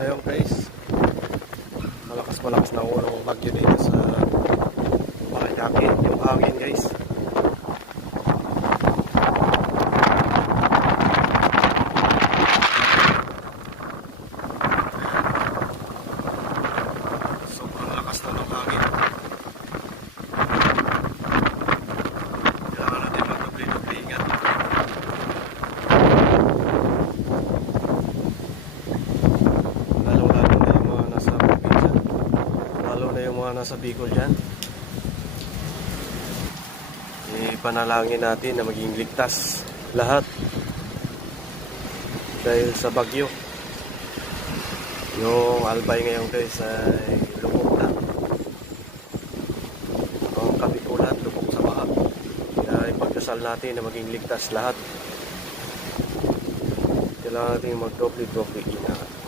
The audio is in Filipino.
Ayun guys, malakas na ulo ng bagyo dito sa Paranaque, yung hangin guys. Sobrang lakas na ng hangin. Kailangan natin magdobli-dobli ingat. Nasa Bicol dyan, ipanalangin natin na maging ligtas lahat dahil sa bagyo. Yung Albay ngayon guys ay lubog na, ang Kabikulan lubog sa baha, kaya ipagdasal natin na maging ligtas lahat. Kailangan natin magdoble-doble ingat.